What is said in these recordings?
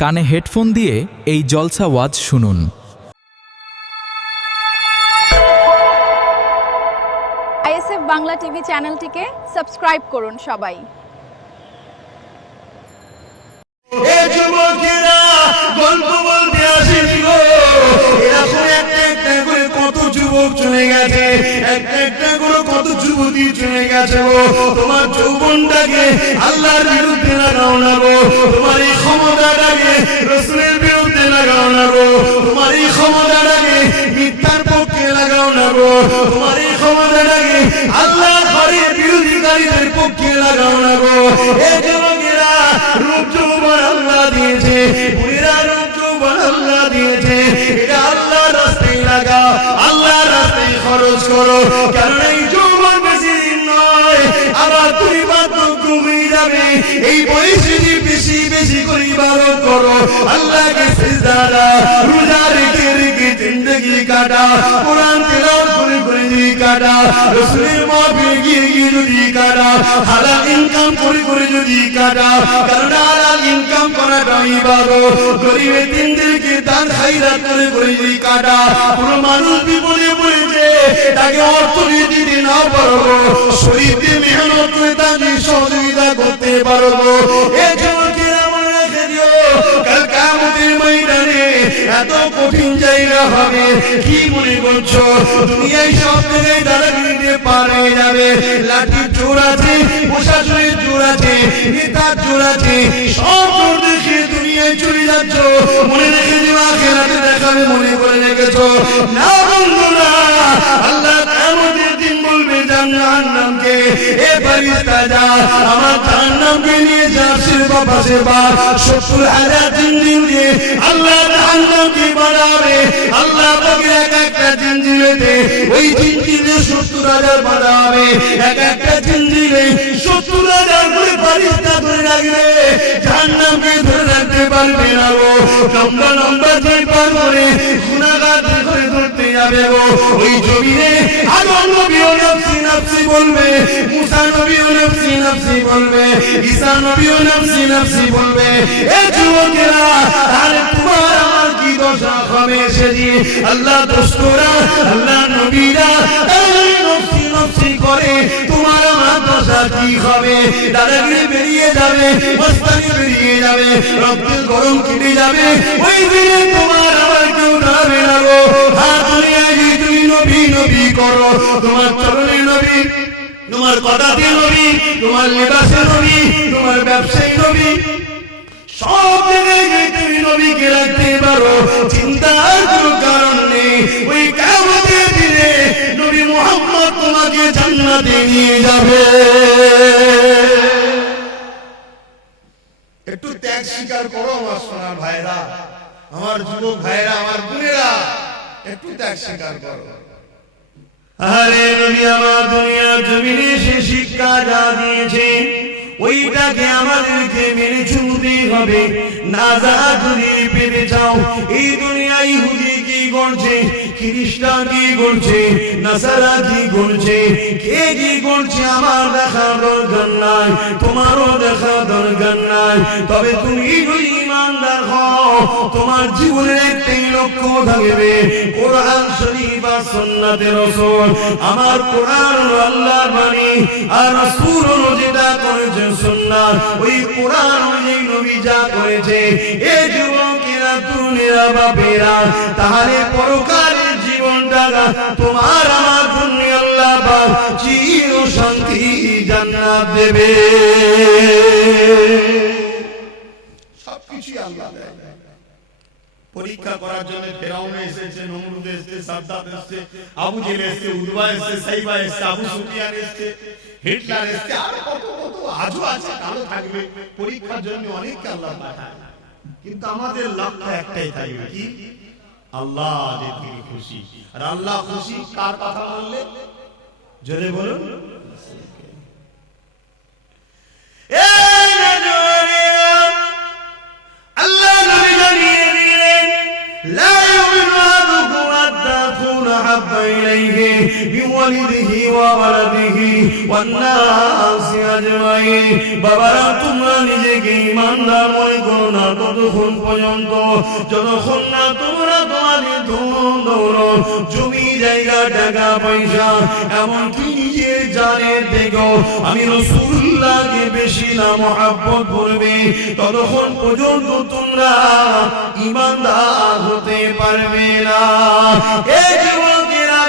কানে হেডফোন দিয়ে এই জলসা ওয়াজ শুনুন। আইএসএফ বাংলা টিভি চ্যানেলটিকে সাবস্ক্রাইব করুন সবাই। এই যুবকেরা গল্প বলতে আসেছিল, এরকম একটা করে কত যুবক চলে গেছে, একটা করে কত যুবতী চলে গেছে। তোমার যৌবনটাকে আল্লাহর বিরুদ্ধে লাগাও না গো, তোমার এই ক্ষমতাটাকে রাসূলের বিরুদ্ধে লাগাও না গো, তোমার এই ক্ষমতাটাকে মিথ্যার পক্ষে লাগাও না গো, তোমার এই ক্ষমতাটাকে আল্লাহর ঘরের বিরোধীকারীদের পক্ষে লাগাও না গো। এই যুবকেরা রূপ যৌবন আল্লাহ দিয়েছে, বুড়িরা রূপ যৌবন আল্লাহ দিয়েছে, এটা আল্লাহর রাস্তায় লাগাও, আল্লাহর রাস্তায় খরচ করো, কারণ এই যৌবন বেশি দিন নয়, আবার তুমি বাধ্য কমে যাবে। এই বয়সে বেশি বেশি করে ইবাদত করো, আল্লাহকে সিজদা দাও, রোজা রেখে রেখে জিন্দেগি কাটা, কোরআন তেলাওয়াত করে করে যদি কাটা, রাসূলের মাহফিলে গিয়ে গিয়ে যদি কাটা, হালাল ইনকাম করে করে যদি কাটা, কারণ হালাল ইনকাম করাটা ইবাদত। গরিবের দিনদেরকে দান খায়রাত করে করে যদি কাটা, কোন মানুষ বিপদে পড়েছে তাকে অর্থ দিতে না পারবো, শরীর দিয়ে মেহনত করে তাকে সহযোগিতা করতে পারবো। এই যুবকেরা মনে রেখে দিও, কাল কিয়ামতের ময়দানে এত কঠিন জায়গা হবে, কি মনে করছো দুনিয়ায় সব জায়গায় দাঁড়াতে পার হয়ে যাবে? লাঠির জোর আছে, প্রশাসনের জোর আছে, নেতার জোর আছে, সব জোর দেখে দুনিয়ায় চলে যাচ্ছ, মনে রেখে দিও আখিরাতে দেখাবে, মনে করে রেখেছো না বন্ধুরা? আল্লাহ কিয়ামতের দিন বলবে জাহান্নামকে, এ ফেরেশতা যা আমার জাহান্নামকে নিয়ে যা, শিরবা পাশেবা ৭০,০০০ জিনজির দিয়ে আল্লাহ জাহান্নামকে বানাবে। আল্লাহ পাকের এক একটা জিনজিরেতে ওই জিনজিরে ৭০,০০০ বানাবে, এক একটা জিনজিরে ৭০,০০০ করে ফেরেশতা ধরে রাখবে, জাহান্নামকে ধরে রাখতে পারবে না গো। লম্বা লম্বা জিন পার করে গুনাহগার ধরে ধরতে যাবে গো। ওই জমিনে আদম নবীও নফসি নফসি বলবে, মুসা নবীও নফসি নফসি বলবে, ঈসা নবীও নফসি নফসি বলবে। এ যুবকেরা, আরে তোমার আমার কি দশা হবে সেদিন? আল্লাহ দোস্তরা, আল্লাহ নবীরা নফসি নফসি করে, তোমার আমার দশা কি হবে? দাদাগিরি বেরিয়ে যাবে, মস্তানি বেরিয়ে যাবে, রক্তের গরম কেটে যাবে, ওই দিনে তোমার আমার কেউ দাঁড়াবে না গো। আর দুনিয়ায় যদি তুমি নবী নবী করো, তোমার চরণে নবী, তোমার কথাতে নবী, তোমার লেবাসে নবী, তোমার ব্যবসায়ী নবী, সব জায়গায় যদি তুমি নবীকে রাখতে পারো, চিন্তার কোনো কারণ নেই। ওই কিয়ামতের দিনে নবী মুহাম্মদ তোমাকে জান্নাতে নিয়ে যাবে। একটু ত্যাগ স্বীকার করো আমার সোনার ভাইরা, আমার যুবক ভাইরা, আমার বোনেরা, একটু ত্যাগ স্বীকার করো। আরে নবী আমার দুনিয়া জমিনে সে শিক্ষা যা দিয়েছে, ওইটাকে আমাদেরকে মেনে চলতে হবে। না যা যদি পেতে চাও, এই দুনিয়ায় ইহুদি কি করছে, খ্রিস্টান কি করছে, নাসারা কি করছে, কে কি করছে, আমার দেখা দরকার নাই, তোমারও দেখা দরকার নাই। তবে তুমি যদি ইমানদার হও, তোমার জীবনের একটাই লক্ষ্য থাকবে, কোরআন শরীফ আর সুন্নাতে রাসূল। আমার কোরআন হলো আল্লাহর বাণী, আর রাসূল হলো যেটা করেছেন সুন্নাত, ওই কোরআন অনুযায়ী নবী যা করেছে। এই যুবকেরা, তরুণেরা, বাপেরা, তাহলে পরকালের জীবনটা তোমার আমার জন্য আল্লাহ পাক চির শান্তি জান্নাত দেবে। সবকিছু আল্লাহ দেয়। পরীক্ষা করার জন্য ফেরাউন এসেছে, নমরুদ এসেছে, সাদ্দাত এসেছে, আবু জেহেল এসেছে, উতবা এসেছে, সাইবা এসেছে, আবু সুফিয়ান এসেছে, হিটলার এসেছে, আর কত কত আজও আছে, কালো থাকবে। পরীক্ষার জন্য অনেককে আল্লাহ পাঠায়, কিন্তু আমাদের লক্ষ্য একটাই থাকবে, কি? আল্লাহ যদি খুশি। আর আল্লাহ খুশি কার কথা বললে? জোরে বলুন। আল্লাহ নবী জানিয়ে দিলেন, লা ইউমিনু আহাদুকুম হাত্তা তাকুনা হাব্বা ইলাইহি বিওয়ালিদিহি ওয়া ওয়ালাদিহি ওয়ান নাসি আজমাইন। বাবারা তোমরা নিজেকে ঈমানদার মনে করো না ততক্ষণ পর্যন্ত যতক্ষণ না তোমরা তোমাদের ধন দৌলত জমি জায়গা টাকা পয়সা এমনকি নিজের জানের থেকেও আমি রাসূলুল্লাহকে বেশি না মহব্বত করবে ততক্ষণ পর্যন্ত তোমরা ঈমানদার হতে পারবে না। এই যুবকেরা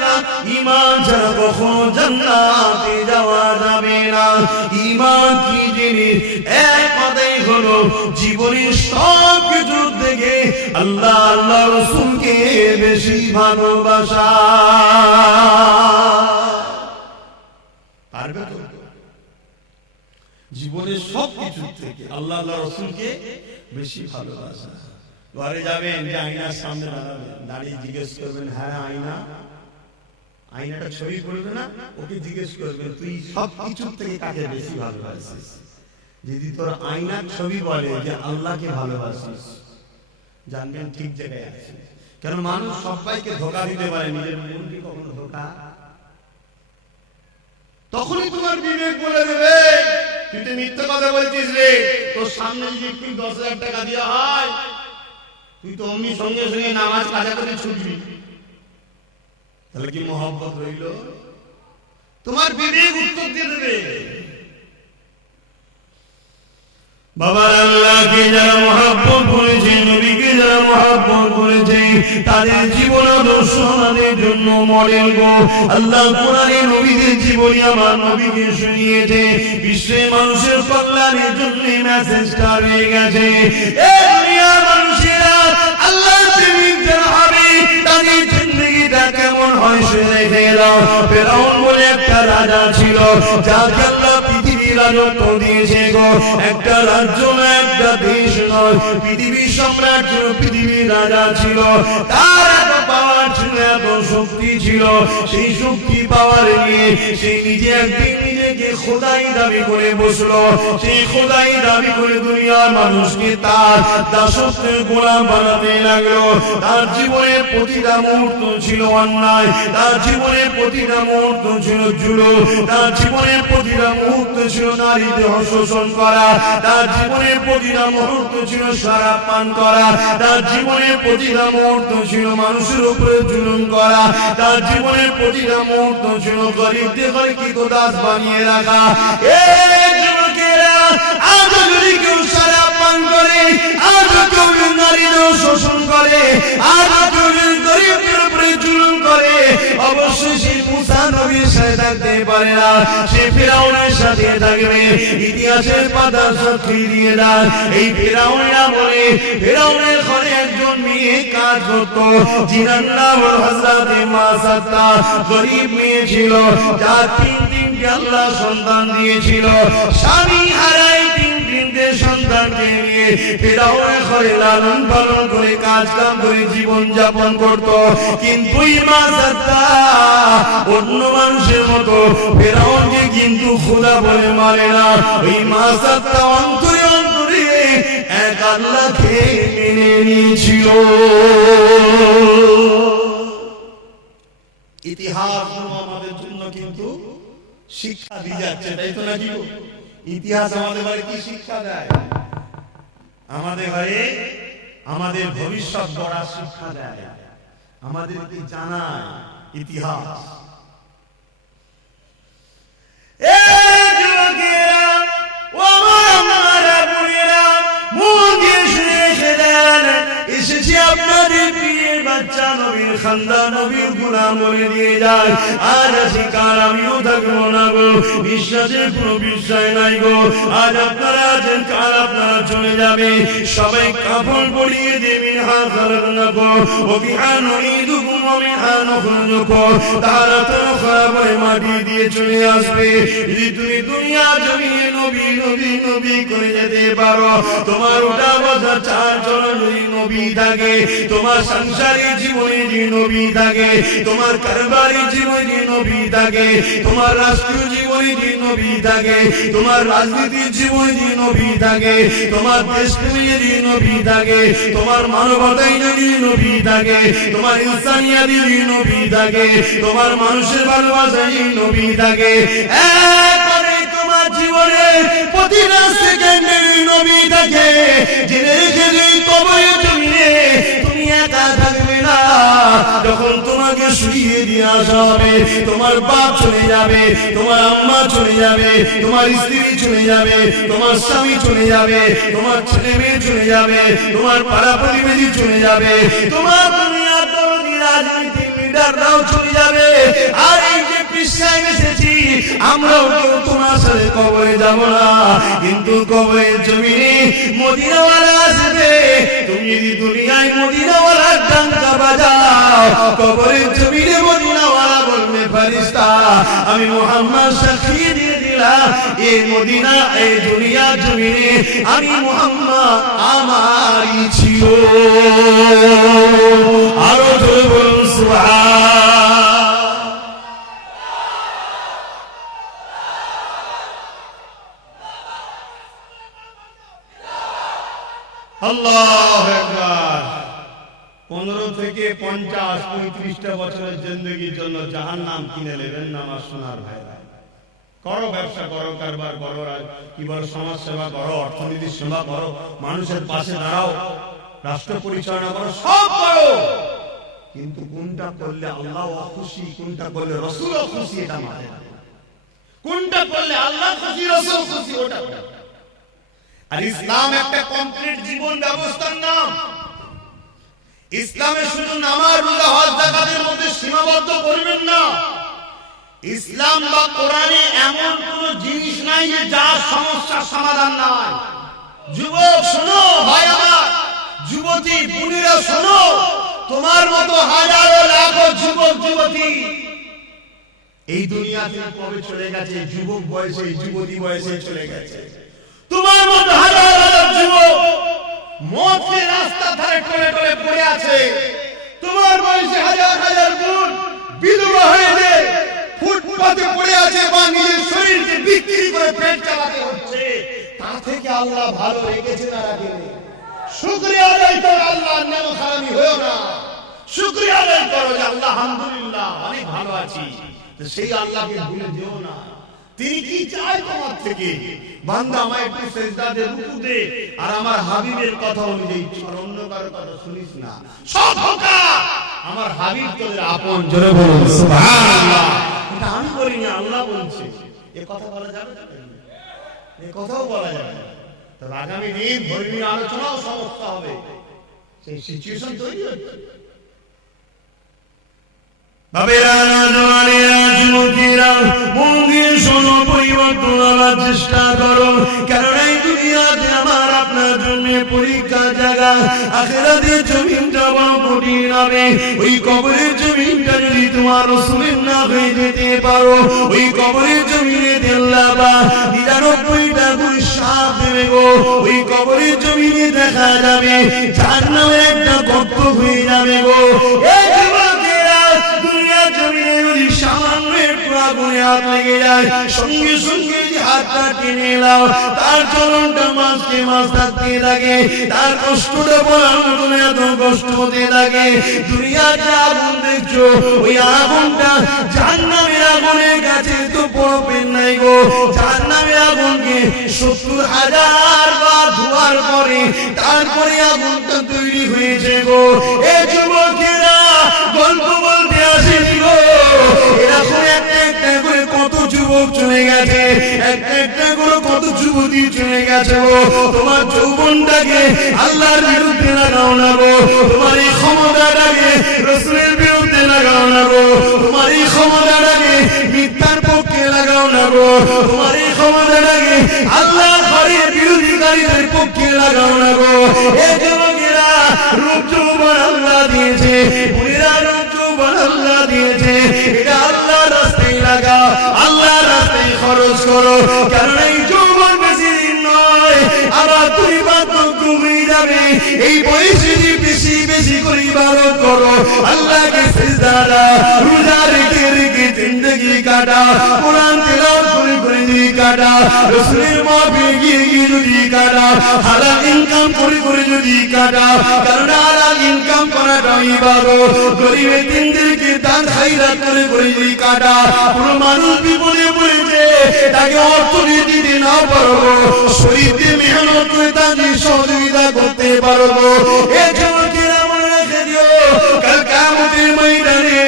ঈমান ছাড়া কখনো জান্নাতে যাওয়া যাবে না। ঈমান কি জিনিস? এক কথাই হলো জীবনের সব কিছু থেকে আল্লাহ আল্লাহ রাসূলকে বেশি ভালোবাসা। পারবে তো? জীবনের সব কিছু থেকে আল্লাহ আল্লাহ রাসূলকে বেশি ভালোবাসা। ঘরে যাবেন, যে আয়নার সামনে দাঁড়াবেন, দাঁড়িয়ে জিজ্ঞেস করবেন, হ্যাঁ আয়না, আয়নাটা ছবি পড়বে না, ওকে জিজ্ঞেস করবেন তুই সব কিছু থেকে কাকে বেশি ভালোবাসিস? যদি তোর আয়নার ছবি বলে যে আল্লাহকে ভালোবাসিস, জানবেন ঠিক জায়গায় আছে। কারণ মানুষ সবাইকে ধোঁকা দিতে পারে, নিজের মনকে কখনো ধোঁকা। তখনই তোমার বিবেক বলে দেবে তুই তো মিথ্যা কথা বলছিস রে। তোর সামনে যদি 10,000 টাকা দেওয়া হয়, তুই তো অমনি সঙ্গে সঙ্গে নামাজ কাজা করে ছুটবি। তাহলে কি মহব্বত রইল? তোমার বিবেক উত্তর দিয়ে দেবে। বাবা আল্লাহকে যারা মহব্বত করেছে, নবীকে যারা মহব্বত করেছে, তাদের জীবন আদর্শ আমাদের জন্য মডেল গো। আল্লাহ কোরআনে নবীদের জীবনী আমার নবীকে শুনিয়েছে, বিশ্বের মানুষের কল্যাণের জন্য মেসেজটা রয়ে গেছে। এই দুনিয়ার মানুষেরা আল্লাহর প্রেমিক যারা হবে তাদের জিন্দেগিটা কেমন হয় সে দেখে নাও। ফেরাউন বলে একটা রাজা ছিল, যাকে আল্লাহ পৃথিবীর রাজত্ব দিয়েছে গো। একটা রাজ্য না, একটা দেশ নয়, পৃথিবীর সম্রাট ছিল, পৃথিবীর রাজা ছিল। তার এত পাওয়ার ছিল, এত শক্তি ছিল। সেই শক্তি পাওয়ার নিয়ে সে নিজে একদিন নিজেকে খোদাই দাবি করে বসলো। সেই খোদাই দাবি করে দুনিয়ার মানুষকে তার দাসত্বের গোলাম বানাতে লাগলো। তার জীবনের প্রতিটা মুহূর্ত ছিল অন্যায়, তার জীবনের প্রতিটা মুহূর্ত ছিল জুলুম, তার জীবনের প্রতিটা মুহূর্ত ছিল নারী দেহ শোষণ করা, তার জীবনের প্রতিটা মুহূর্ত ছিল শরাব পান করা, তার জীবনের প্রতিটা মুহূর্ত ছিল মানুষের উপরে জুলুম করা, তার জীবনের প্রতিটা মুহূর্ত ছিল গরিবদের গরিব দাস বানিয়ে রাখা। এই যুবকেরা আজ যদি কেউ শরাব পান করে, আজ কেউ নারী দেহ শোষণ করে, আজ কেউ গরিবদের উপরে জুলুম করে, অবশ্যই সে মুসা নবীর সাথে থাকতে পারে না, সে ফিরআউনের সাথে থাকবে। ইতিহাসের পাতা সাক্ষী দিয়ে দেয়, এই ফিরআউনরা বলে ফিরআউনের ঘরে একজন মেয়ে কাজ করত, যিনার নাম হযরত মাসাত্তা। গরিব মেয়ে ছিল, যার তিনটে আল্লাহ সন্তান দিয়েছিল। স্বামী হারাই তিনটে সন্তানকে নিয়ে ফিরআউনের ঘরে লালন পালন করে কাজ কাম করে জীবন যাপন করত। কিন্তু মাসাত্তা অন্য মানুষের মতো ফিরআউনকে কিন্তু খোদা বলে মানে না। ওই মাসাত্তা অন্তরে অন্তরে এক আল্লাহকে মেনে নিয়েছিল। ইতিহাস আমাদের জন্য কিন্তু শিক্ষা দিয়ে যাচ্ছে, তাই তো নাকি? ইতিহাস আমাদের ঘরে কি শিক্ষা দেয়? আমাদের ঘরে আমাদের ভবিষ্যৎ গড়ার শিক্ষা দেয়, আমাদেরকে জানায় ইতিহাস। এসেছি আপনাদের প্রিয় বাচ্চা নবীর খানদান নবীর গোলাম বলে দিয়ে যায়। আজ আসি কাল আমিও থাকবো না গো, বিশ্বাসের কোনো বিষয় নাই গো। আজ আপনারা আছেন, কাল আপনারা চলে যাবে। সবাই কাফন পরিয়ে দেবেন, হাজার না গো ও বিহান ঈদুকুম ও বিহান খুরুকুম। তারা তো খারাপ হয়ে মাটি দিয়ে চলে আসবে। যদি তুমি দুনিয়া জমিয়ে নবী নবী নবী করে যেতে পারো, তোমার উঠা বসা চাল চলো যদি নবী নবী থাকে, তোমার সাংসারিক জীবনে যে নবী থাকে, তোমার কারবারি জীবনে যে নবী থাকে, তোমার রাষ্ট্রীয় জীবনে যে নবী থাকে, তোমার রাজনীতির জীবনে যে নবী থাকে, তোমার দেশপ্রেমে যে নবী থাকে, তোমার মানবতায় যদি নবী থাকে, তোমার ইনসানিয়াতে যে নবী থাকে, তোমার মানুষের ভালোবাসায় যে নবী থাকে, একবারে তোমার জীবনে প্রতিটা সেকেন্ডে নবী থাকে, জেনে রেখে দিই কবরের জমিনে তুমি একা থাকবে না। যখন তোমাকে শুইয়ে দিয়ে আসা হবে, তোমার বাপ চলে যাবে, তোমার আম্মা চলে যাবে, তোমার স্ত্রী চলে যাবে, তোমার স্বামী চলে যাবে, তোমার ছেলে মেয়ে চলে যাবে, তোমার পাড়া প্রতিবেশী চলে যাবে, তোমার দুনিয়ার দরদি রাজনীতি লিডাররাও চলে যাবে। আর এই যে পৃষ্ঠায় এসেছি আমরাও কেউ তোমার সাথে কবরে যাব না, কিন্তু কবরের জমিনে মদিনাওয়ালা আসবে। তুমি যদি দুনিয়ায় মদিনাওয়ালার ডাঙ্কা বাজাও, কবরের জমিনে মদিনাওয়ালা বলবে ফেরেশতা আমি মুহাম্মদ সাক্ষী দিয়ে দিলাম এই মদিনা এই দুনিয়া জমিনে আমি মুহাম্মদ আমারই ছিল। আরো জোরে বলুন সুবহান। আল্লাহু আকবার। 15 থেকে 50-35টা বছরের জিন্দেগির জন্য জাহান্নাম কিনে নেবেন না আমার সোনার ভাইরা। করো ব্যবসা করো, কারবার করো, কি বলো সমাজ সেবা করো, অর্থনীতির সেবা করো, মানুষের পাশে দাঁড়াও, রাষ্ট্র পরিচালনা করো, সব করো, কিন্তু কোনটা করলে আল্লাহ খুশি, কোনটা করলে রাসূল খুশি এটা মানে না। কোনটা করলে আল্লাহ খুশি রাসূল খুশি ওটা। আর ইসলাম একটা কমপ্লিট জীবন ব্যবস্থার নাম। ইসলামে শুধু নামাজ রোজা হজ যাকাতের মধ্যে সীমাবদ্ধ করবেন না। ইসলাম বা কোরআনে এমন কোন জিনিস নাই যে যার সমস্যার সমাধান নাই। যুবক শোনো, ভাই আমার, যুবতী বোনেরা শোনো, তোমার মতো হাজারো লাখো যুবক যুবতী এই দুনিয়া থেকে কবে চলে গেছে, যুবক বয়সে যুবতী বয়সে চলে গেছে। তোমার মতো হাজার হাজার যুবক মদের রাস্তা ধারে টলে টলে পড়ে আছে। তোমার বয়সে হাজার হাজার বোন বিধবা হয়েছে, ফুটপাতে পড়ে আছে বা নিজের শরীরকে বিক্রি করে পেট চালাতে হচ্ছে। তা থেকে আল্লাহ ভালো রেখেছে না রাখেনি? শুকরিয়া আদায় করো, আল্লাহর নেমখারামি হয়ো না। শুকরিয়া আদায় করো যে আল্লাহ আলহামদুলিল্লাহ অনেক ভালো আছি। তো সেই আল্লাহকে ভুলে যেও না। তিনি কি চায় তোমার থেকে? বান্দা আমায় একটু সেজদা দে, রুকু দে, আর আমার হাবিবের কথা অনুযায়ী চল, অন্য কারো কথা শুনিস না। সব ধোঁকা। আমার হাবিব তোদের আপন। জোরে বলুন সুবহানাল্লাহ। এটা আমি বলি না, আল্লাহ বলছে। এই কথা বলা যাবে না, এই কথাও বলা যাবে না। তো আগামী দিন ধর্মীয় আলোচনাও সমস্যা হবে, সেই সিচুয়েশন তৈরি হচ্ছে। বাবেরা নওজওয়ানেরা যুবকেরা মন দিয়ে শোনো, পরিবর্তন আনার চেষ্টা করো। কারণ এই দুনিয়াতে আমার আপনার জন্য পরীক্ষা জায়গা। আখিরাতের জমিনটা বড় কঠিন হবে। ওই কবরের জমিনটা যদি তোমার রাসূলের না হয়ে যেতে পারো, ওই কবরের জমিনে আল্লাহ বা 99টা গুণ সাপ দেবে গো। ওই কবরের জমিনে দেখা যাবে জাহান্নামের একটা গর্ত হয়ে যাবে গো। এই জমিনে যদি সামান্য একটু আগুনে হাত লেগে যায়, সঙ্গে সঙ্গে যে হাতটা টেনে নাও, তার চরণটা মাঝকে মাঝ থাকতে থাকে, তার কষ্টটা বলার মতন এত কষ্ট হতে থাকে। দুনিয়াতে আগুন দেখছো, ওই আগুনটা জাহান্নামের আগুনের কাছে তো পড়বেন নাই গো। জাহান্নামের আগুনকে 70,000 বার ধোয়ার পরে তারপরে আগুনটা তৈরি হয়েছে গো। এ যুবকেরা গল্প বলতে আসেনি গো। এরকম একটা একটা করে কত যুবক চলে গেছে, একটা একটা করে কত যুবতী চলে গেছে গো। তোমার যৌবনটাকে আল্লাহর বিরুদ্ধে লাগাও না গো। তোমার এই ক্ষমতাটাকে রাসূলের বিরুদ্ধে লাগাও না গো। তোমার এই ক্ষমতাটাকে মিথ্যার পক্ষে লাগাও না গো। তোমার এই ক্ষমতাটাকে আল্লাহর ঘরের বিরোধীকারীদের পক্ষে লাগাও না গো। এই যুবকেরা রূপ যৌবন আল্লাহ দিয়েছে, বুড়িরা রূপ যৌবন আল্লাহ দিয়েছে, এটা আল্লাহর রাস্তায় লাগাও, আল্লাহর রাস্তায় খরচ করো। কারণ এই যৌবন বেশি দিন নয়, আবার তুমি বার্ধক্য হয়ে যাবে। এই বয়সে বেশি বেশি করে ইবাদত করো, আল্লাহকে সিজদা দাও, রোজা রেখে রেখে জিন্দেগি কাটাও, কোরআন তেলাওয়াত করে করে যদি কাটাও, রাসূলের মাহফিলে গিয়ে গিয়ে যদি কাটাও, হালাল ইনকাম করে করে যদি কাটাও, কারণ হালাল ইনকাম করাটা ইবাদত। গরিব এতিমদেরকে দান খায়রাত করে করে যদি কাটাও, কোনো মানুষ বিপদে পড়েছে তাকে অর্থনীতি দিতে না পারবো, শরীর দিয়ে মেহনত করে তাকে সহযোগিতা করতে পারবো। এ যুবকেরা মনে রেখে দিও, কাল কিয়ামতের ময়দানে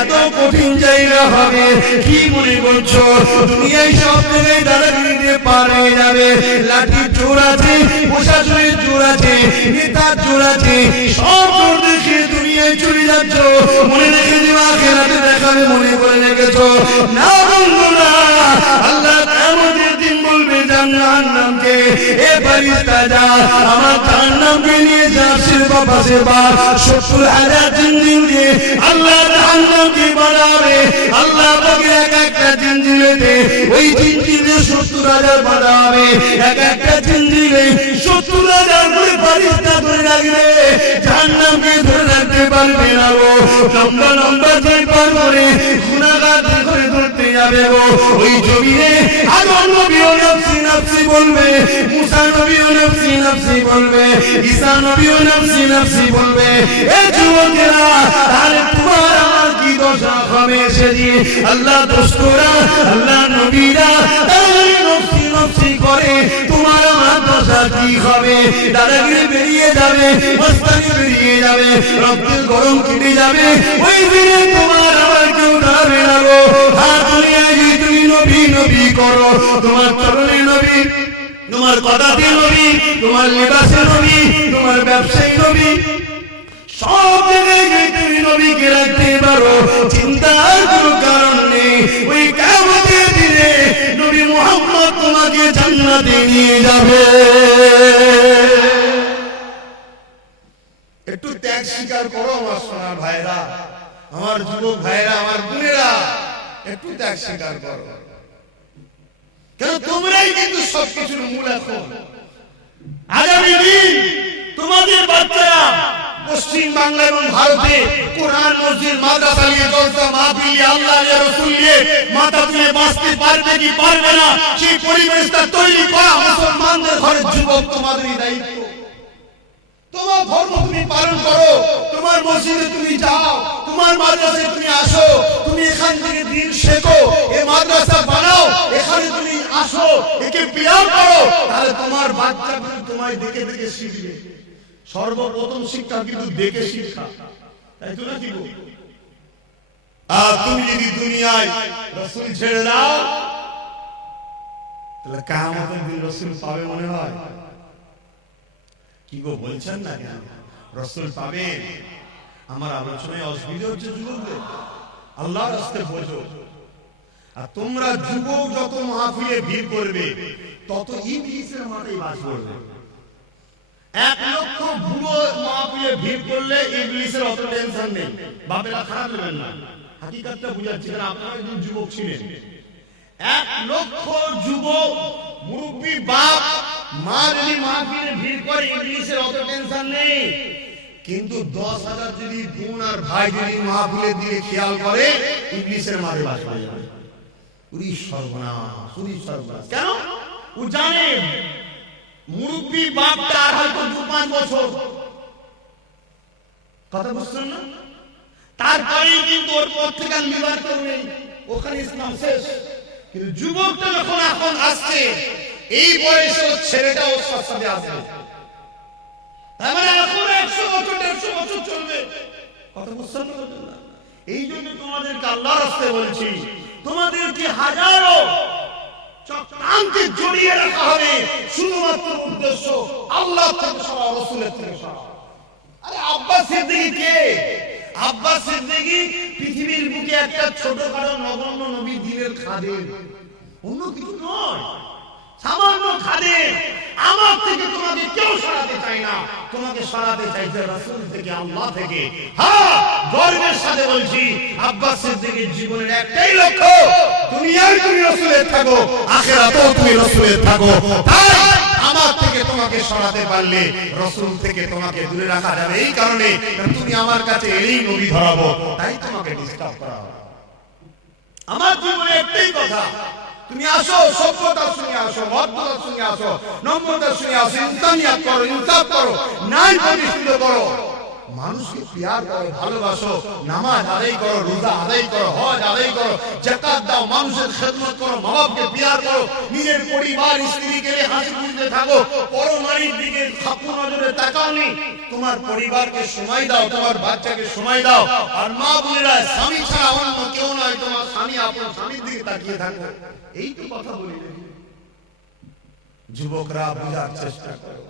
এত কঠিন জায়গা হবে। কি মনে করছো দুনিয়ায় সব জায়গায় দাদাগিরিতে পার হয়ে যাবে? লাঠির জোর আছে, প্রশাসনের জোর আছে, নেতার জোর আছে, সব জোর দেখে দুনিয়ায় চলে যাচ্ছ। মনে রেখে দিও আখিরাতে দেখাবে, মনে করে রেখেছো না বন্ধু না। আল্লাহ কিয়ামতের দিন বলবে জাহান্নামকে, এ ফেরেশতা যা আমার জাহান্নামকে নিয়ে যা, শিরবা পাশে বা ৭০,০০০ জিনজিল দিয়ে আল্লাহ জাহান্নামকে বানাবে। আল্লাহ পাকের এক একটা জিনজিলেতে ওই জিনজিলে ৭০,০০০ বানাবে, এক একটা জিনজিলে ৭০,০০০ করে ফেরেশতা ধরে রাখবে, জাহান্নামকে ধরে রাখতে পারবে না গো। লম্বা লম্বা জিন পার করে গুনাহগার করে ধরতে যাবে গো। ওই জমিনে আদম নবীও নফসি নফসি বলবে, মুসা নবীও নফসি নফসি বলবে, ঈসা নবীও নফসি নফসি বলবে। এ যুবকেরা, তাহলে তোমার আমার কি দশা হবে সেদিন? আল্লাহ দোস্তরা, আল্লাহ নবীরা তাহলে নফসি নফসি করে, তোমার আমার দশা কি হবে? দাদাগিরি বেরিয়ে যাবে, মস্তানি বেরিয়ে যাবে, রক্তের গরম কেটে যাবে। ওই দিনে তোমার আমার কেউ দাঁড়াবে না গো। আর দুনিয়ায় যদি তুমি নবী নবী করো, তোমার চরণে নবী, তোমার কথাতে নবী, তোমার লিবাসে নবী, তোমার ব্যবসায়ী নবী, সব জায়গায় যদি তুমি নবীকে রাখতে পারো, চিন্তার কোনো কারণ নেই। ওই কিয়ামতের দিনে নবী মুহাম্মদ তোমাকে জান্নাতে নিয়ে যাবে। একটু ত্যাগ স্বীকার করো আমার সোনার ভাইরা, আমার যুবক ভাইরা, আমার বোনেরা, একটু ত্যাগ স্বীকার করো। কেন তোমরাই কিন্তু সবকিছুর মূল। এখন আগামী দিন তোমাদের বাচ্চারা পশ্চিম বাংলা এবং ভারতে কোরআন, মসজিদ, মাদ্রাসা নিয়ে জলসা মাহফিল, আল্লাহ নিয়ে, রাসূল নিয়ে মাথা তুলে বাঁচতে পারবে কি পারবে না, সেই পরিবেশটা তৈরি করা মুসলমানদের ঘরের যুবক তোমাদেরই দায়িত্ব। তোমার ধর্ম তুমি পালন করো, তোমার মসজিদে তুমি যাও, তোমার মাদ্রাসায় তুমি আসো, তুমি এখান থেকে দিন শেখো, এই মাদ্রাসা বানাও, এখানে তুমি আসো, একে বিয়ার করো, তাহলে তোমার বাচ্চা কিন্তু তোমায় দেখে দেখে শিখবে। সর্বপ্রথম শিক্ষা কিন্তু দেখে শিক্ষা, তাই তো না? কি বল? আর তুমি যদি দুনিয়ায় রাসূল ছেড়ে দাও, তাহলে কিয়ামতের দিন রাসূল পাবে মনে হয়? কি গো বলছেন না কেন? রাসূল পাবেন। আমার আলোচনায় অসুবিধা হচ্ছে যুবকদের? আল্লাহর রাস্তায় বোঝো। আর তোমরা যুবক যত মাহফিলে ভিড় করবে, তত ইবলিসের মাথায় বাজ পড়বে। 1 লক্ষ বুড়ো মাহফিলে ভিড় করলে ইবলিসের অত টেনশন নেই। বাপেরা খারাপ নেবেন না, হাকিকতটা বুঝাচ্ছি, কারণ আপনারা একজন যুবক ছিলেন। 1 লক্ষ যুবক মুরব্বি বাপ মা যদি মাহফিলে ভিড় করে, ইবলিসের অত টেনশন নেই। কিন্তু 10,000 যদি বোন আর ভাই যদি মাহফিলে দিয়ে খেয়াল করে, ইবলিসের মাঝে বাস হয়ে যাবে। উরি সর্বনাশ, উরি সর্বনাশ। কেন? ও জানে মুরব্বি বাপটা আর হয়তো 2-5 বছর, কথা বুঝছেন না? তারপরেই কিন্তু ওর পর থেকে নিবার কেউ নেই, ওখানে ইসলাম শেষ। কিন্তু যুবকটা যখন এখন আসছে, এই বয়সে ওর ছেলেটা ওর সাথে আসবে, তার মানে এখন 100 বছর 150 বছর চলবে, কথা বুঝছেন না? এই জন্য তোমাদেরকে আল্লাহর রাস্তায় বলছি, তোমাদেরকে হাজারো চক্রান্তে জড়িয়ে রাখা হবে, শুধুমাত্র উদ্দেশ্য আল্লাহ থেকে সরা, রাসূলের থেকে সরা। আরে আব্বাস সিদ্দিকী কে? আব্বাস সিদ্দিকী পৃথিবীর বুকে একটা ছোটখাটো নগণ্য নবী, দ্বীনের খাদেম, অন্য কিছু নয়, সামান্য খাদেম। আমার থেকে তোমাকে কেউ সরাতে চায় না, তোমাকে সরাতে চাইছে রাসূল থেকে, আল্লাহ থেকে। হ্যাঁ, গর্বের সাথে বলছি, আব্বাস সিদ্দিকীর জীবনের একটাই লক্ষ্য, দুনিয়ায় তুমি রাসূলের থাকো, আখিরাতেও তুমি রাসূলের থাকো। তাই আমার থেকে তোমাকে সরাতে পারলে রাসূল থেকে তোমাকে দূরে রাখা যাবে। এই কারণে তুমি আমার কাছে এলেই নবী ধরাবো, তাই তোমাকে ডিস্টার্ব করা হবে। আমার জীবনে একটাই কথা, তুমি আসো, সভ্যতার সঙ্গে আসো, ভদ্রতার সঙ্গে আসো, নম্রতার সঙ্গে আসো, ইনসানিয়াত করো, ইনসাফ করো, ন্যায় প্রতিষ্ঠিত করো, মানুষকে প্যার করো, ভালোবাসো, নামাজ আদায় করো, রোজা আদায় করো, হজ আদায় করো, যাকাত দাও, মানুষের খেদমত করো, মা বাপকে প্যার করো, নিজের পরিবার স্ত্রীকে হাসি খুশিতে থাকো, পরনারীর দিকে খাপু নজরে তাকাও নি, তোমার পরিবারকে সময় দাও, তোমার বাচ্চাকে সময় দাও। আর মা বোনেরা, স্বামী ছাড়া অন্য কেউ নয়, তোমার স্বামী আপনার স্বামীর দিকে তাকিয়ে থাকো। এই তো কথা বলি। যুবকরা বোঝার চেষ্টা করো।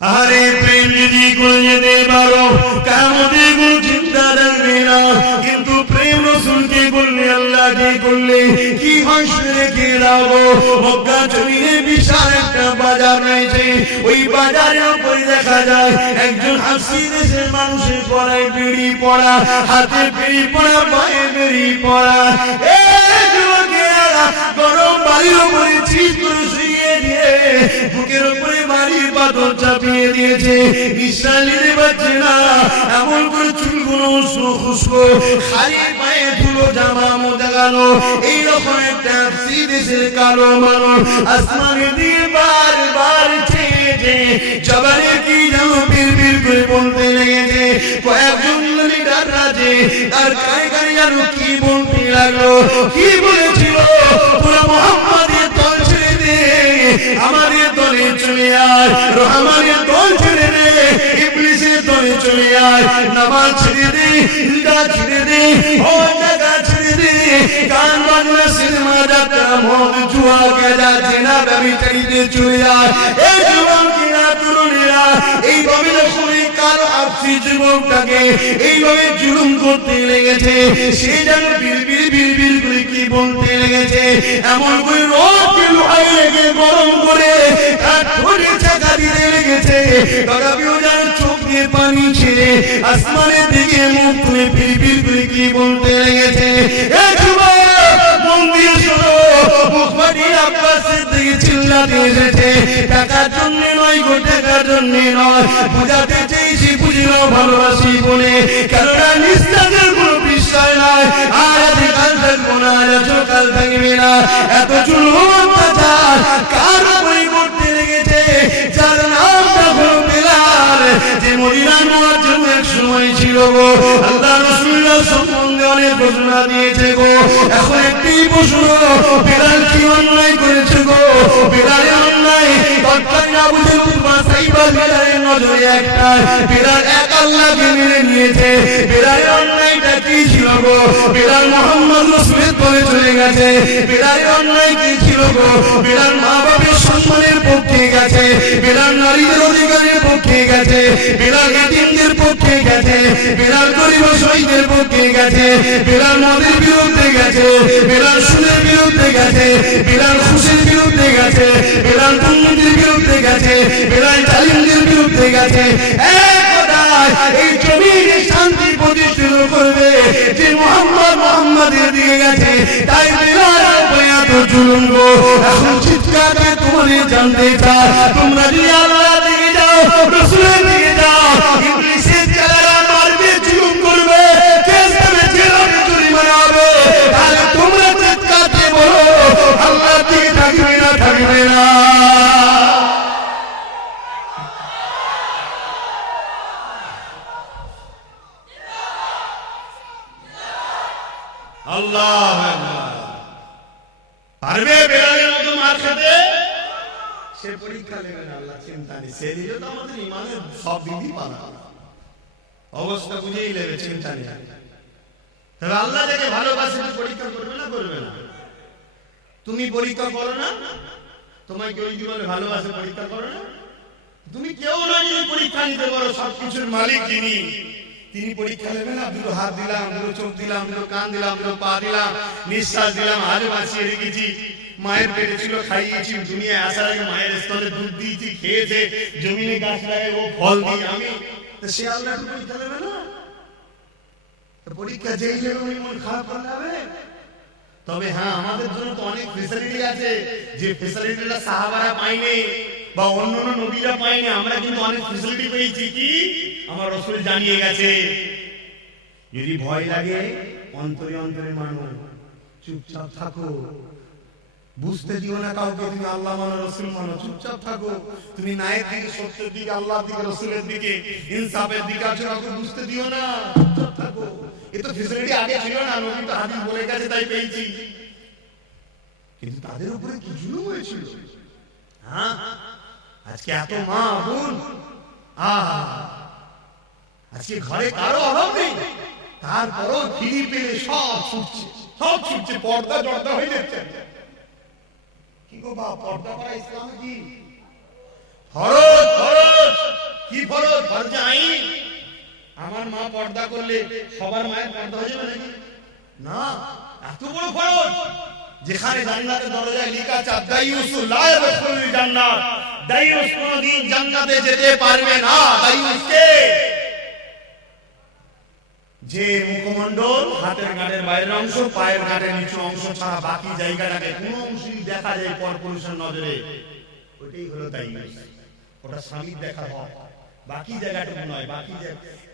আরে প্রেম যদি করে যেতে পারো, কামতে কোন চিন্তা রাখবে না, কিন্তু প্রেম রাসূলকে করলে, আল্লাহকে করলে কি হয় শুনে কে রাখবো। মক্কা জমিনে বিশাল একটা বাজার রয়েছে, ওই বাজারের উপরে দেখা যায় একজন হাসি দেশের মানুষের পরায় বেড়ি পড়া, হাতে বেড়ি পড়া, পায়ে বেড়ি পড়া। গরম বাড়ির উপরে চিজ করে শুয়ে দিয়ে বুকের উপরে বাড়ির পাথর চাপিয়ে দিয়েছে, নিঃশ্বাস নিতে পারছে না, এমন করে চুলগুলো উস্কো খুস্কো, খালি পায়ে ধুলো জামা মোজা গেল। এইরকম একটা দেশের কালো মানুষ আসমানের দিকে বারবার চেয়েছে, জবানে কি যেন বিড়বিড় করে বলতে লেগেছে। কয়েকজন লিডার রাজে তার কানে কানে যেন কি বলতে লাগলো, কি বলেছিল, তোরা মুহাম্মাদের দল ছেড়ে দে, আমাদের দলে চলে আয়, রহমানের দল ছেড়ে দে, ইবলিসের দলে চলে আয়, নামাজ ছেড়ে দে, ইল্লা ছেড়ে দে, হজ জাকাত ছেড়ে দে, গান বাজনা সিনেমা যাত্রা মদ জুয়া গাঁজা জেনা ব্যভিচারীতে চলে আয়। এই যুবকেরা, তরুণেরা এইভাবে যখন এই কালো আফসি যুবকটাকে এইভাবে জুলুম করতে লেগেছে, সে যেন বিড়বিড় বিড়বিড় করে কি বলতে লেগেছে, এমন করে রোদকে লোহায় লেগে গরম করে তার ঠোঁটে চাকা দিতে লেগেছে। তথাপিও যেন চোখ দিয়ে পানি ছেড়ে আসমানের দিকে মুখ তুলে বিড়বিড় করে কি বলতে লেগেছে। এ যুবক, মন দিয়ে শোনো, মুখবাড়ির আব্বাসের দিকে চিল্লাতে এসেছে, টাকার জন্য নয় গো, টাকার জন্য নয়, বুঝাতে চেয়েছি বুঝিও ভালোবাসি বলে, কেননা নিঃশ্বাসের কোনো বিষয় নয়। আর আজ কাল থাকবো না, আজ কাল থাকবে না, এত জুলুম অত্যাচার কার উপরে করতে লেগেছে, যার নামটা হলো বেলাল, যে মদিনার মুয়াজ্জিন এক সময় ছিল গো। আল্লাহ রাসূলুল্লাহ সম্বন্ধে অনেক ঘোষণা দিয়েছে গো। এখন একটি প্রশ্ন, বেলাল কি অন্যায় করেছে গো? বেলালের অন্যায় তৎকালীন আবু জেহেল উতবা সাইবা বেলালের নজরে একটা, বেলাল এক আল্লাহকে মেনে নিয়েছে। বেলালের অন্যায়টা কি ছিল গো? বেলাল মুহাম্মদ রাসূলের দলে চলে গেছে। বেলালের অন্যায় কি ছিল গো? বেলাল মা বাবার সম্মানের পক্ষে গেছে, বেলাল নারীদের অধিকারের পক্ষে গেছে, বেলাল এতিমদের পক্ষে গেছে, বেলাল গরিব শহীদের পক্ষে গেছে, বেলাল মদের বিরুদ্ধে গেছে, বেলাল সুদের বিরুদ্ধে গেছে, বেলাল খুশির বিরুদ্ধে গেছে, বেলাল দুর্নীতির বিরুদ্ধে গেছে, বেলাল জালিমদের বিরুদ্ধে গেছে। এক কথায় এই জমিনে শান্তি প্রতিষ্ঠিত করবে যে মুহাম্মাদের দিকে গেছে, তাই বেলাল এত জুলুম গো। এখন চিৎকার দিয়ে তোমাদের জানতে চাই, তোমরা যদি আল্লাহর দিকে যাও, রাসূলের দিকে যাও, ইবলিসের চেলারা মারবে, জুলুম করবে, কেস দেবে, জেলে জরিমানা হবে, তাহলে তোমরা চিৎকার দিয়ে বলো আল্লাহর দিকে থাকবে না, থাকবে না। আল্লাহু আকবার। পারবে বেলালের মতো মার খেতে? সে পরীক্ষা নেবে না, আল্লাহ চিন্তা নেই, সে দিলে তো আমাদের ইমানের সব দিদি পারা, অবস্থা বুঝেই নেবে, চিন্তা নেই। তবে আল্লাহ যাকে ভালোবাসে পরীক্ষা করবে না, করবে না? তুমি পরীক্ষা করো না, তোমায় কেউ যদি বলে ভালোবাসে পরীক্ষা করো না, তুমি কেউ না যদি পরীক্ষা নিতে পারো, সবকিছুর মালিক যিনি, তিনি পরীক্ষা নেবেন না। দুটো হাত দিলাম, দুটো চোখ দিলাম, দুটো কান দিলাম, দুটো পা দিলাম, নিঃশ্বাস দিলাম, আজ বাঁচিয়ে রেখেছি, মায়ের পেটে ছিল খাইয়েছি, দুনিয়ায় আসার আগে মায়ের স্তনে দুধ দিয়েছি, খেয়েছে, জমিনে গাছ লাগাই ও ফল দিই আমি, সে আল্লাহ পরীক্ষা নেবে না? পরীক্ষা যেই নেবে উনি মন খারাপ করে যাবে। তবে হ্যাঁ, আমাদের জন্য তো অনেক ফেসিলিটি আছে, যে ফেসিলিটিটা সাহাবারা পায়নি বা অন্যান্য নবীরা পায়নি, আমরা কিন্তু অনেক ফেসিলিটি পেয়েছি। কি আমার রাসূল জানিয়ে গেছে, যদি ভয় লাগে অন্তরে অন্তরে মানো, চুপচাপ থাকো, বুঝতে দিও না কাউকে তুমি আল্লাহ মানো রাসূল মানো, চুপচাপ থাকো। তুমি ন্যায়ের দিকে, সত্যের দিকে, আল্লাহর দিকে, রাসূলের দিকে, ইনসাফের দিকে আছো, কাউকে বুঝতে দিও না, চুপচাপ থাকো। এ তো ফেসিলিটি আগে ছিল না, নবী তো হাদিস বলে গেছে তাই পেয়েছি। কিন্তু তাদের উপরে কি জুলুম হয়েছিল। হ্যাঁ, আজকে এত মা বোন, আজকে ঘরে কারো অভাব নেই, তারপরও ফিরি পেলে সব ছুটছে, পর্দা জর্দা হয়ে যাচ্ছে। কি গো বাপ, পর্দা করা ইসলামে কি ফরজ? কি ফরজ? ফরজে আইন। আমার মা পর্দা করলে সবার মায়ের পর্দা হয়ে যাবে নাকি? না, এত বড় ফরজ, যেখানে জান্নাতের দরজায় লেখা আছে দাইয়ুসু লা ইয়াদখুলুল জান্নাত, দাইয়ুস কোনদিন জান্নাতে যেতে পারবে না। দাইয়ুসকে যে মুখমণ্ডল, হাতের গাঁটের বাইরের অংশ, পায়ের গাঁটের নিচু অংশ ছাড়া বাকি জায়গাটাকে কোনো অংশই দেখা যায় পরপুরুষের নজরে, ওটাই হলো দাইয়ুস। ওটা স্বামীর দেখা হয়, বাকি জায়গাটুকু নয়। বাকি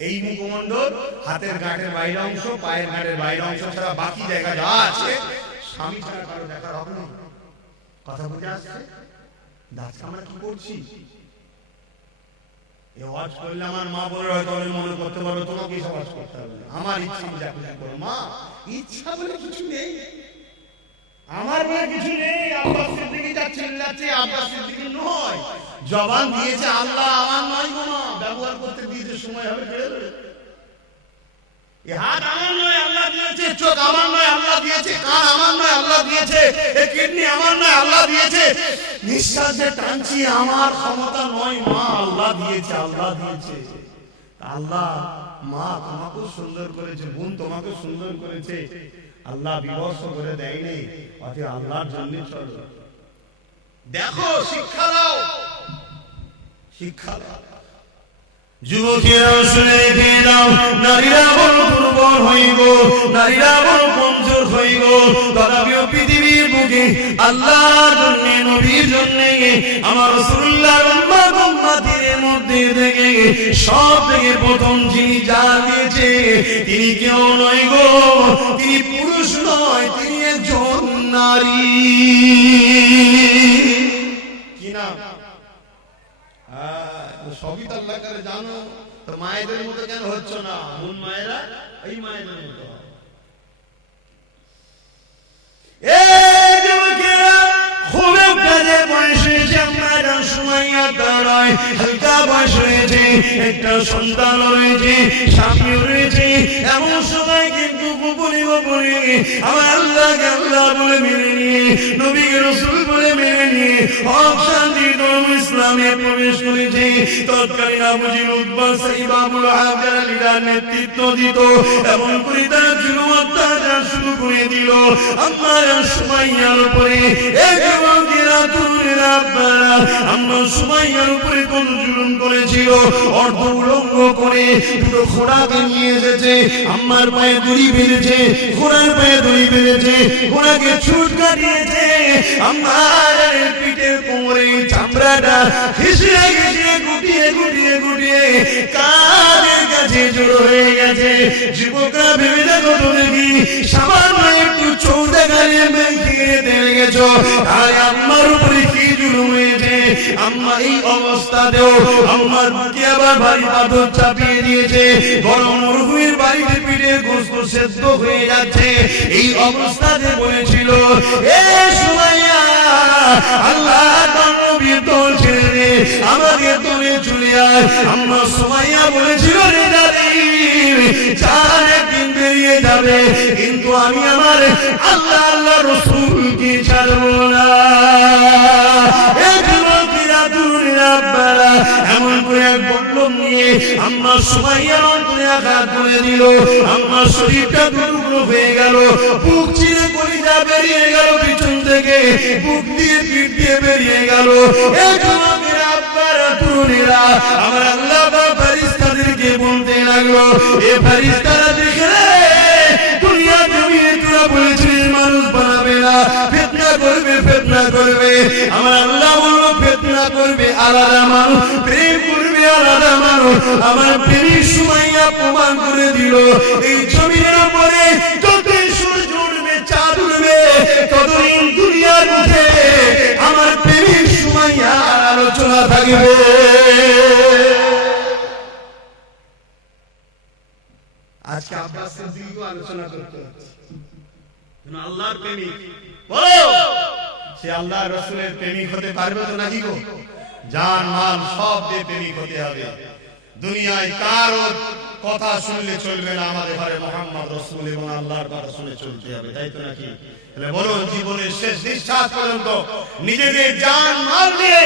এই মুখমণ্ডল, হাতের গাঁটের বাইরের অংশ, পায়ের গাঁটের বাইরের অংশ ছাড়া বাকি জায়গা যা আছে স্বামী ছাড়া কারো দেখার হবে না। কথা বুঝে আসছে? আজকে আমরা কি করছি? এই ওয়াজ করলে আমার মা বলে হয়তো আমি মনে করতে পারবো তোমাকে এই ওয়াজ করতে হবে না, আমার ইচ্ছা আমি যা খুশি করো। মা, ইচ্ছা বলে কিছু নেই, আমার বলে কিছু নেই। আব্বাস সিদ্দিকী যা চিল্লাচ্ছে, আব্বাস সিদ্দিকী নয়, জবান দিয়েছে আল্লাহ, আমার নয় গো মা, ব্যবহার করতে দিয়েছে, সময় হবে ছেড়ে দেবে। এই হাত আমার নয়, আল্লাহ দিয়েছে। চোখ আমার নয়, আল্লাহ দিয়েছে। কান আমার নয়, আল্লাহ দিয়েছে। এই কিডনি আমার নয়, আল্লাহ দিয়েছে। নিঃশ্বাস যে টানছি আমার ক্ষমতা নয়, মা আল্লাহ দিয়েছে, আল্লাহ দিয়েছে। আল্লাহ, মা তোমাকে সুন্দর করেছে, বোন তোমাকে সুন্দর করেছে, আল্লাহ বিবস্ত করে দেয়নি, অতএব আল্লাহর জন্য চলো। দেখো, শিক্ষা দাও, শিক্ষা দাও। যুবকেরা শুনে রেখে দাও, নারীরা বড় দুর্বল হইব, নারীরা বড় কমজোর হইব, তথাপিও পৃথিবীর বুকে আল্লাহর জন্য, নবীর জন্য, আমার রাসূলুল্লাহর উম্মতের মধ্যে থেকে সব থেকে প্রথম যিনি জান দিয়েছে, তিনি কেউ নয় গো, তিনি পুরুষ নয়, তিনি একজন নারী। কি নাম? সবই তো আল্লাহ করে জানো, তো মায়েদের মতো কেন হচ্ছ না? বোন মায়েরা এই মায়েদের মতো। এই যুবকেরা খুব কাজে বয়স হয়েছে, আমার সুমাইয়া তারায় হালকা বয়স হয়েছে, একটা সন্তান রয়েছে, স্বামীও রয়েছে, এমন সময় কিন্তু গোপনে গোপনে আমার আল্লাহকে আল্লাহ বলে মেনে নিয়ে, নবীকে রাসূল বলে মেনে নিয়ে হক শান্তির ধর্ম ইসলামে প্রবেশ করেছে। তৎকালীন আবু জিল উতবা সাইবা আবুল হাজার আলীরা নেতৃত্ব দিত, এমন করে তারা জুলুম অত্যাচার শুরু করে দিল আমার সুমাইয়ার উপরে। এই যুবকেরা, তরুণেরা, আপনারা আমার সুমাইয়ার উপরে কোন জুলুম করেছিল? অর্ধ উলঙ্গ করে দুটো ঘোড়াকে নিয়ে এসেছে, আমার পায়ে দড়ি বেঁধেছে, ঘোড়ার পায়ে দড়ি বেঁধেছে, ঘোড়াকে ছুট কাটিয়েছে, আমার পিঠের কোমরে চামড়াটা ঘিসিয়ে ঘিসিয়ে গুটিয়ে গুটিয়ে গুটিয়ে কানের কাছে জড়ো হয়ে গেছে। যুবকরা ভেবে দেখো তো দেখি, সামান্য একটু চৌদা গাড়িয়ে মেঘিয়ে তেড়ে গেছো, আর আম্মার উপরে কি জুলুম হয়েছে। আম্মা এই অবস্থাতেও আম্মার বুকে আবার ভারী পাথর চাপিয়ে দিয়েছে, গরম মরুভূমির বাড়িতে পিঠে গোস্ত সেদ্ধ হয়ে যাচ্ছে। এই অবস্থাতে বলেছিল, এ সুমাইয়া, আল্লাহ তার নবীর দল ছেড়ে দে, আমাকে তোলে চলে আয়। আম্মা সুমাইয়া বলেছিল, রে দাদি, জান একদিন বেরিয়ে যাবে, কিন্তু আমি আমার আল্লাহ আল্লাহ রাসূলকে ছাড়বো না। এমন করে এক বল্লম নিয়ে আম্মা সুমাইয়ার অন্তরে আঘাত করে দিল, আম্মার শরীরটা দুটুকরো হয়ে গেল, বুক চিরে কলিজা বেরিয়ে গেল, পিছন থেকে বুক দিয়ে পিঠ দিয়ে বেরিয়ে গেল। এই যুবকেরা, আব্বারা, তরুণেরা, আমার আল্লাহ ফেরেশতাদেরকে বলতে লাগলো, এ ফেরেশতারা দেখে দুনিয়া জমিয়ে তোরা বলেছিস মানুষ আমার আল্লাহ বলল ফিতনা করবে আলাদা মানুষ, প্রেম করবে আলাদা মানুষ। আমার প্রেমের সুমাইয়া প্রমাণ করে দিল এই জমিনের উপরে যতই সূর্য উঠবে চাঁদ উঠবে ততদিন দুনিয়ার মধ্যে আমার প্রেমের সুমাইয়া আলোচনা থাকবে। আজকে আব্বাস সিদ্দিকও আলোচনা করতে হচ্ছে আল্লাহর প্রেমিক। বলো সে আল্লাহ রাসূলের প্রেমিক হতে পারবে তো নাকি গো? জান মাল সব দিয়ে প্রেমিক হতে হবে। দুনিয়ায় কারো কথা শুনলে চলবে না, আমাদের ঘরে মুহাম্মদ রাসূল এবং আল্লাহর কথা শুনে চলতে হবে, তাই তো নাকি? তাহলে বলো জীবনের শেষ নিঃশ্বাস পর্যন্ত নিজেদের জান মাল দিয়ে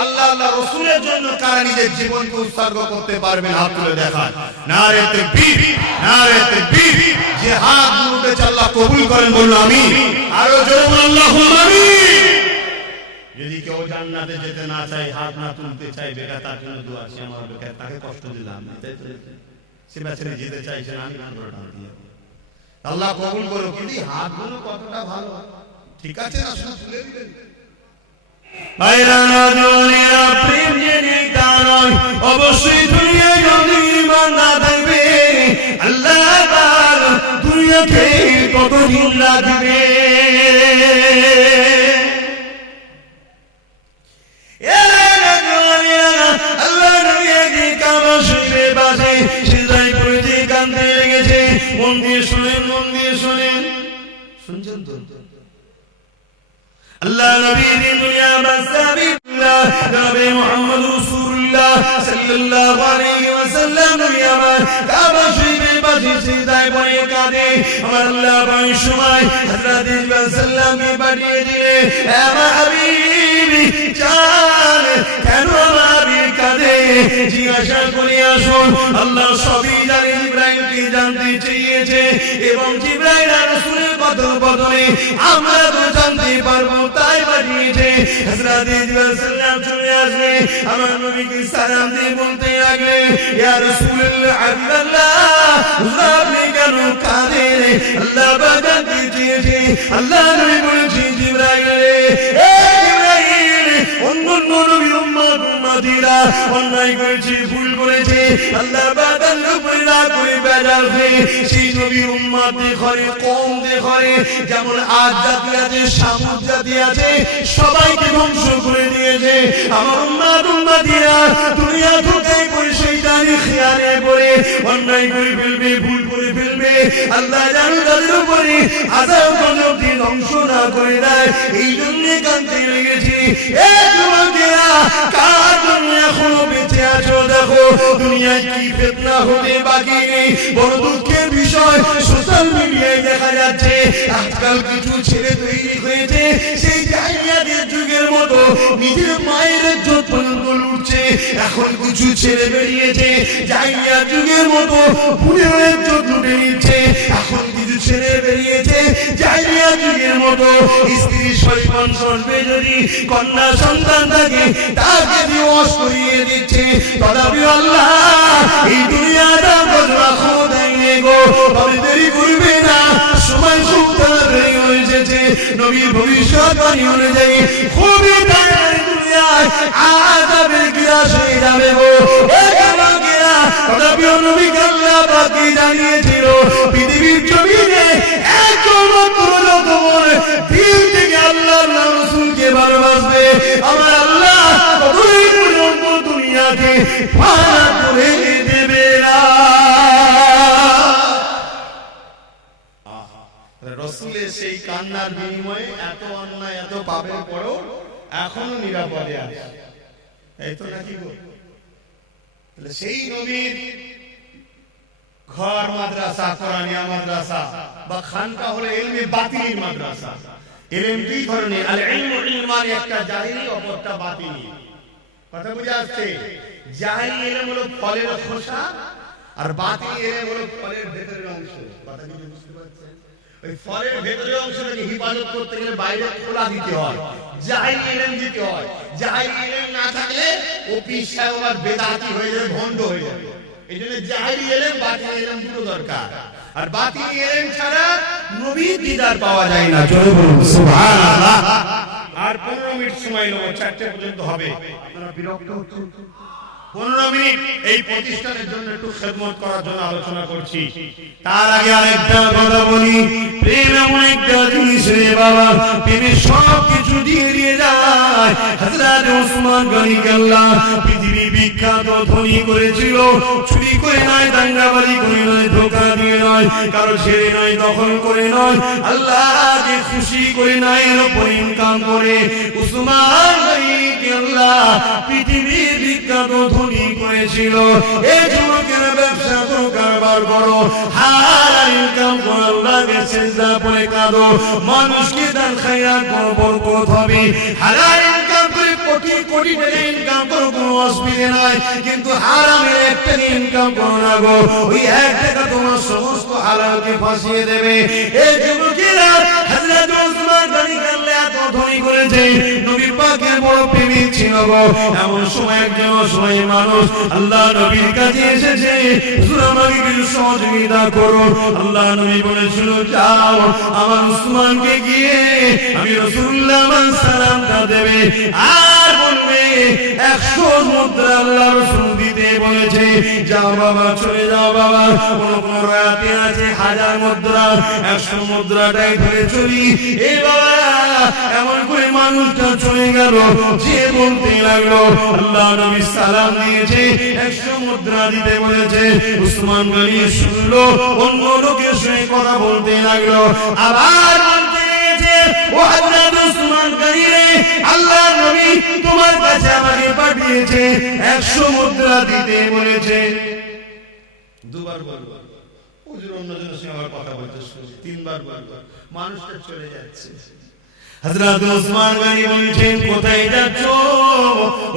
আল্লাহ আল্লাহ রাসূলের জন্য কারা নিজের জীবনকে উৎসর্গ করতে পারবেন? হাত তুলে দেখান। নারে তাকবীর, নারে তাকবীর। জিহাদ উঠেছে, আল্লাহ কবুল করেন, বলুন আমিন। আরো জোরে বলুন আল্লাহুম্মা আমিন। যদি কেউ জান্নাতে যেতে না চায়, হাত না তুলতে চায়, বেকার তার জন্য দোয়া আছে। আমার বেকার তাকে কষ্ট দিলাম, সে বেচারে যেতে চাইছে না, আমি গান করে ডাক দিয়ে আল্লাহ কবুল করো। কিন্তু হাতগুলো কতটা ভালো, ঠিক আছে না? শুনে তুলে দিবেন ভাইরানা দুনিয়া প্রেম জেনে কারণ অবশ্যই দুনিয়ায় যদি ঈমান না থাকবে আল্লাহ পাক দুনিয়াকে কতদিন রাখবে? আল্লাহ নবী একদিন কাবা শরীফের পাশে সিজদায় পড়ে কাঁদতে লেগেছে। মন দিয়ে শুনেন, মন দিয়ে শোনেন, শুনছেন তো? আল্লাহ নবী দুনিয়া বাসাবিল্লাহ নবী মুহাম্মদ রাসূলুল্লাহ সাল্লাল্লাহু আলাইহি ওয়াসাল্লাম নবী আমার কাবা শরীফের পাশে সিজদায় পড়ে কাঁদে। আমার আল্লাহ পাক সময় হযরত ইসমাঈল সাল্লামকে পাঠিয়ে দিলে, আমার হাবিবি জান কেন আমার হাবিব কাঁদে জিজ্ঞাসা করে আসুন। আল্লাহ সবই জানে, জিবরাইলকে জানতে চেয়েছে এবং জিবরাইল আর রাসূলের কথোপকথনে আমরা তো জানতে পারবো, তাই পাঠিয়েছে। হযরত ইসমাঈল সাল্লাম চলে আসলে আমার নবীকে সালাম দিয়ে বলতে লাগলে, ইয়া রাসূলুল্লাহ হাবিবাল্লাহ আপনি কেন কাঁদেন? আল্লাহ জানতে চেয়েছে। আল্লাহ নবী বলেছে, জিবরাইল এ জিবরাইল অন্য নবীর উম্মত উম্মতিরা অন্যায় করেছে, ভুল করেছে, আল্লাহ বাদাল উপরে রাগ করে বেজার হয়ে সেই নবীর উম্মতে ঘরে কম দে ঘরে যেমন আজ জাতি আছে, সামুদ জাতি আছে, সবাইকে ধ্বংস করে দিয়েছে। আমার উম্মত উম্মতিরা দুনিয়া থেকে করে শয়তানি খেয়ালে পড়ে অন্যায় করে ফেলবে, ভুল করে ফেলবে। আল্লাহ যেন তাদের উপরে আযাব গজব দিয়ে ধ্বংস না করে দেয়, এই জন্য কাঁদতে লেগেছি। এ যুবকেরা, কার জন্য এখনো বেঁচে আছো? দেখো দুনিয়ায় কি ফিতনা হতে বাকি নেই। বড় দুঃখের বিষয়, সোশ্যাল মিডিয়ায় দেখা যাচ্ছে আজকাল কিছু ছেলে তৈরি হয়েছে সেই জাহিলিয়াতের যুগের মতো নিজের মায়ের ইজ্জত পর্যন্ত লুটছে। এখন কিছু ছেলে বেরিয়েছে জাহিলিয়াত যুগের মতো বুড়ির ইজ্জত লুটে নিচ্ছে। এখন কিছু ছেলে বেরিয়েছে জাহিলিয়াত যুগের মতো স্ত্রী সৈকন সরবে যদি কন্যা সন্তান থাকে তাকে দিবস করিয়ে দিচ্ছে। তথাপি আল্লাহ এই দুনিয়াটা বদরাখো দেয় গো, তবে দেরি করবে না, সময় খুব তাড়াতাড়ি এসেছে। নবীর ভবিষ্যৎবাণী অনুযায়ী খুবই তাড়াতাড়ি দুনিয়ায় আযাবের গ্রাস হয়ে যাবে গো। তথাপি নবী আল্লাহ পাক জানিয়েছিল পৃথিবীর জমিনে একমাত্র যতক্ষণ দিল থেকে আল্লাহ রাসূলকে ভালোবাসবে আমার আল্লাহ ততদিন পর্যন্ত দুনিয়াকে ফানা করে দেবে না। রাসূলের সেই কান্নার বিনিময়ে এত অন্যায়, এত পাপের পরও এখনো নিরাপদে আছে, এই তো নাকি গো? সেই নবীর ঘর মাদ্রাসা, কোরআনিয়া মাদ্রাসা বা খানকা হলো ইলমে বাতিনির মাদ্রাসা। ইলম কি ধরনের? আল ইলমু ইলমানি, একটা জাহিলি অপরটা বাতিনি। কথা বুঝে আসছে? জাহিলি ইলম হলো ফলের খোসা আর বাতিনি ইলম হলো ফলের ভেতরের অংশ। কথা কি বুঝতে পারছেন? ওই ফলের ভেতরের অংশটাকে হিফাজত করতে গেলে বাইরে খোলা দিতে হয়, জাহিলি ইলম দিতে হয়। জাহিলি ইলম না থাকলে ও পীর সাহেব আর বেদাতি হয়ে যাবে, ভণ্ড হয়ে যাবে। এইজন্য জাহিলি ইলম বাতিনি ইলম দুটো দরকার। আর বাতিনি ইলম ছাড়া নবীর দিদার পাওয়া যায় না। জোরে বলুন সুবহানাল্লাহ। আর 15 মিনিট সময় নেব, 4টে পর্যন্ত হবে। আপনারা বিরক্ত হচ্ছেন? 15 মিনিট এই প্রতিষ্ঠানের জন্য একটু খেদমত করার জন্য আলোচনা করছি। তার আগে আরেকটা কথা বলি, প্রেম এমন একটা জিনিস রে বাবা, প্রেমে সব কিছু দিয়ে যায়। হযরত ওসমান গনি আল্লাহ পৃথিবী বিখ্যাত ধনী করেছিল, চুরি করে নয়, দাঙ্গাবাজি করে নয়, ধোঁকা দিয়ে নয়, কারো ছেড়ে নয়, দখল করে নয়, আল্লাহকে খুশি করে নয়, এর উপর ইনকাম করে ওসমান গনি আল্লাহ পৃথিবীর বিখ্যাত ধনী করেছিল। এই যুবকের ব্যবসা করো, কারবার করো, হালাল ইনকাম করো, আল্লাহকে সিজদা পড়ে কাঁদো, মানুষকে দান খায়রাত করো, বরকত হবে। হালাল ইনকাম করে কোটি কোটি টাকা ইনকাম করো, কোনো অসুবিধা নাই, কিন্তু হারামের একটা ইনকাম করো না গো, ওই 1 টাকা তোমার সমস্ত হালালকে ফাঁসিয়ে দেবে। এই যুবকেরা হযরত ওসমান গনি আল্লাহ এত ধনী করেছে, নবীর পাকের বড় প্রেমিক ছিল গো। এমন সময় একজন অসহায় মানুষ আল্লাহ নবীর কাছে এসেছে, হুজুর আমাকে কিছু সহযোগিতা করো। আল্লাহ নবী বলেছিল, যাও আমার ওসমানকে গিয়ে আমি রাসূলুল্লাহ আমার সালামটা দেবে, আর বলবে 100 মুদ্রা আল্লাহ রাসূল দিতে বলেছে। যাও বাবা, চলে যাও বাবা। কোন কোন রাতে আছে 1000 মুদ্রা, 100 মুদ্রাটাই ধরে চলি। এই বাবা এমন করে মানুষটা চলে গেল, যে বলতে লাগলো আল্লাহ নবী সালাম দিয়েছে, 100 মুদ্রা দিতে বলেছে। ওসমান গনি শুনলো, অন্য লোকের সঙ্গে কথা বলতে লাগলো, আবার বলতে লেগেছে, ও হযরত ওসমান গনি রে, আল্লাহ নবী তোমার কাছে আমাকে পাঠিয়েছে, 100 মুদ্রা দিতে বলেছে। দুবার বলবো, হুজুর অন্যজনের সঙ্গে আমার কথা বলতে শুনি, 3বার বলবো, মানুষটা চলে যাচ্ছে। হযরত ওসমান গনি বলছেন, কোথায় যাচ্ছ?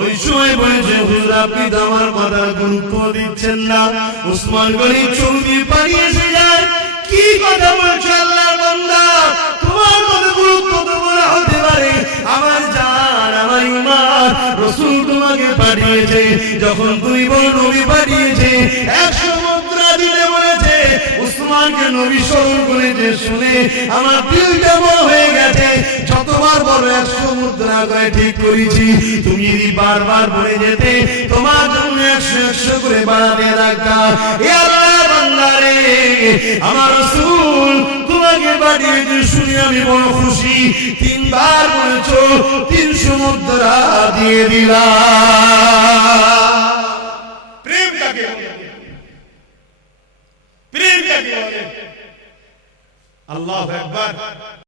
ওই সময় বলেছে, হুজুর আপনি তো আমার কথার গুরুত্ব দিচ্ছেন না। ওসমান গনি চোখ দিয়ে পানি এসে যায়, কি কথা বলছো আল্লাহর বান্দা, তোমার কথা গুরুত্ব দেব না হতে পারে, আমার জান, আমার ঈমান, রাসূল তোমাকে পাঠিয়েছে, যখন তুমি বল নবী পাঠিয়েছে, 100 মুদ্রা দিতে বলেছে। ওসমানকে নবী স্মরণ করেছে, শুনে আমার দিলটা বড় হয়ে গেছে, যতবার বলো 100 মুদ্রা করে ঠিক করেছি, তুমি যদি বারবার বলে যেতে, তোমার জন্য 100 করে বাড়াতে রাখতাম। এ আল্লাহর বান্দা রে, আমার রাসূল তোমাকে পাঠিয়েছে শুনে আমি বড় খুশি, 3বার বলেছো, 300 মুদ্রা দিয়ে দিলাম। প্রেম কাকে বলে? প্রেম কাকে বলে? আল্লাহু আকবার।